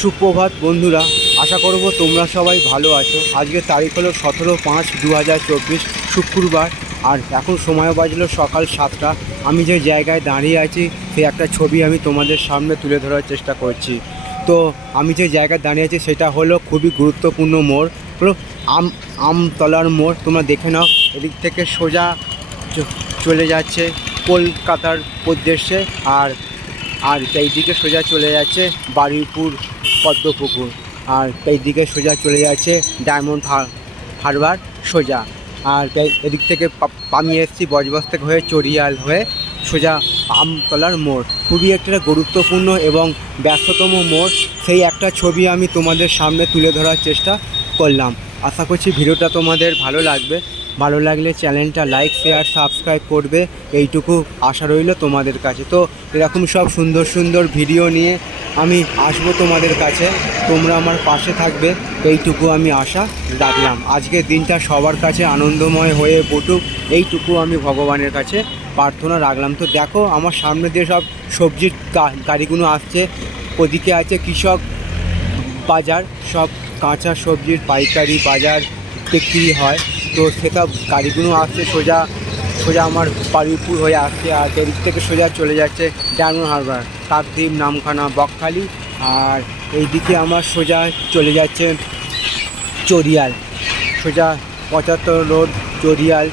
সুপ্রভাত বন্ধুরা, আশা করব তোমরা সবাই ভালো আছো। আজকের তারিখ হলো 17/5/2024 শুক্রবার। আর এখন সময় বাজলো সকাল 7টা। আমি যে জায়গায় দাঁড়িয়ে আছি সেই একটা ছবি আমি তোমাদের সামনে তুলে ধরার চেষ্টা করছি। তো আমি যে জায়গায় দাঁড়িয়ে আছি সেটা হলো খুবই গুরুত্বপূর্ণ মোড়, হলো আমতলার মোড়। তোমরা দেখে নাও, এদিক থেকে সোজা চলে যাচ্ছে কলকাতার উদ্দেশ্যে, আর এই দিকে সোজা চলে যাচ্ছে বারুইপুর পদ্মপুকুর, আর এই দিকে সোজা চলে যাচ্ছে ডায়মন্ড হারবার সোজা। আর এদিক থেকে আমি এসেছি বজবজ হয়ে চড়িয়াল হয়ে সোজা আমতলার মোড়। খুবই একটা গুরুত্বপূর্ণ এবং ব্যস্ততম মোড়, সেই একটা ছবি আমি তোমাদের সামনে তুলে ধরার চেষ্টা করলাম। আশা করছি ভিডিওটা তোমাদের ভালো লাগবে। ভালো লাগলে চ্যানেলটা লাইক, শেয়ার, সাবস্ক্রাইব করবে, এইটুকু আশা রইল তোমাদের কাছে। তো এরকম সব সুন্দর সুন্দর ভিডিও নিয়ে আমি আসবো তোমাদের কাছে, তোমরা আমার পাশে থাকবে, এইটুকু আমি আশা রাখলাম। আজকের দিনটা সবার কাছে আনন্দময় হয়ে উঠুক, এইটুকু আমি ভগবানের কাছে প্রার্থনা রাখলাম। তো দেখো, আমার সামনে দিয়ে সব সবজির গাড়িগুলো আসছে। ওদিকে আছে কৃষক বাজার, সব কাঁচা সবজির পাইকারি বাজার বিক্রি হয়। তো সেসব গাড়িগুলো আসছে সোজা সোজা আমার বারুইপুর হয়ে আসছে, আর এদিক থেকে সোজা চলে যাচ্ছে ডায়মন্ড হারবার, কাকদ্বীপ, নামখানা, বকখালি। আর এইদিকে আমার সোজা চলে যাচ্ছে চড়িয়াল, সোজা 75 রোড চড়িয়াল।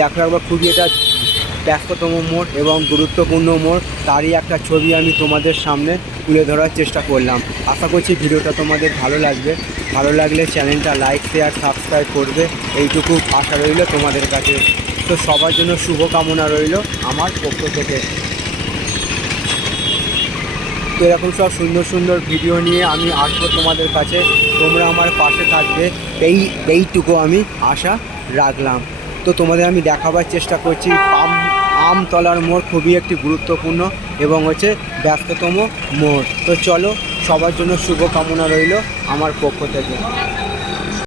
দেখো একবার, খুবই এটা ব্যস্ততম মোড় এবং গুরুত্বপূর্ণ মোড়, তারই একটা ছবি আমি তোমাদের সামনে তুলে ধরার চেষ্টা করলাম। আশা করছি ভিডিওটা তোমাদের ভালো লাগবে। ভালো লাগলে চ্যানেলটা লাইক, শেয়ার, সাবস্ক্রাইব করবে, এইটুকু আশা রইল তোমাদের কাছে। তো সবার জন্য শুভকামনা রইল আমার পক্ষ থেকে। তো এরকম সব সুন্দর সুন্দর ভিডিও নিয়ে আমি আসবো তোমাদের কাছে, তোমরা আমার পাশে থাকবে, এইটুকু আমি আশা রাখলাম। তো তোমাদের আমি দেখাবার চেষ্টা করছি আমতলার মোড় খুবই একটি গুরুত্বপূর্ণ এবং হচ্ছে ব্যস্ততম মোড়। তো চলো, সবার জন্য শুভকামনা রইল আমার পক্ষ থেকে।